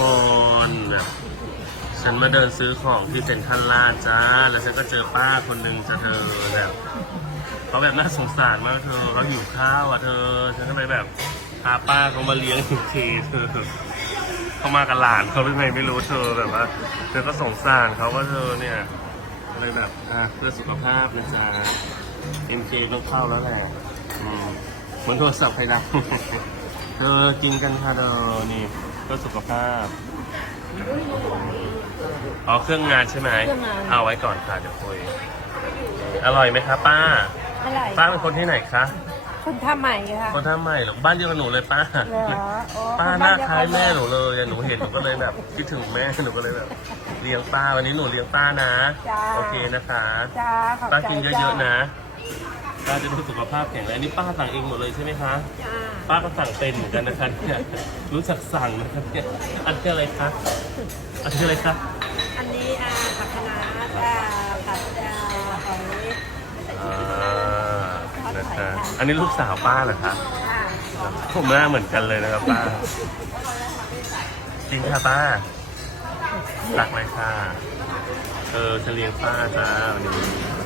คนแบบฉันมาเดินซื้อของที่เซ็นทรัลลาดจ้า แล้วฉันก็เจอป้าคนหนึ่งจะเธอแบบเขาแบบน่าสงสารมากเธอเขาหิวข้าวอะเธอ ฉันก็เลยแบบพาป้าเขามาเลี้ยงอีกทีเธอเขามากับหลานเขาหรือไงไม่รู้เธอแบบว่า เธอก็สงสารเขาว่าเธอเนี่ยเลยแบบอะเพื่อสุขภาพนะจ๊ะ MK ต้องเข้าแล้วแหละเหมือนโทรศัพท์ใครดังเธอกินกันค่ะเธอนี่ พื่อสุขภาพอ๋อเครื่องงานใช่ไหมเครื่องงาน เอาไว้ก่อนค่ะเดี๋ยวคุย อร่อยไหมคะป้าอะไรป้าเป็นคนที่ไหนคะคนท่าใหม่ค่ะ คนท่าใหม่เหรอบ้านเดียวกับหนูเลยป้า เหรออ๋อป้าคนหบ้น้าเดีวคล้ายแม่หกันูเลยอะหนูเห็นหนูก็เลยแบบคิดถึงแม่หนูก็เลยแบบเลี้ยงป้าวันนี้หนูเลี้ยงป้านะ จ้า โอเคนะคะ จ้าขอบใจป้ากินเยอะๆนะ ป้าจะได้สุขภาพแข็งแรงอันนี่ป้าสั่งเองหมดเลยใช่ไหมคะ จ้าป้าก็สั่งเป็นเหมือนกันนะคะเนี่ยรู้จักสั่งนะครับเนี่ยอันนี้อะไรคะอันนี้อะไรคะอันนี้อ่าผักคะน้าอ่าผัดอ่าหอยอ่านะคะอันนี้ลูกสาวป้าเหรอคะอ่าผมหน้าเหมือนกันเลยนะครับป้าจริงค่ะป้าตักเลยค่ะเออจะเลี้ยงป้าจ้าวันนี้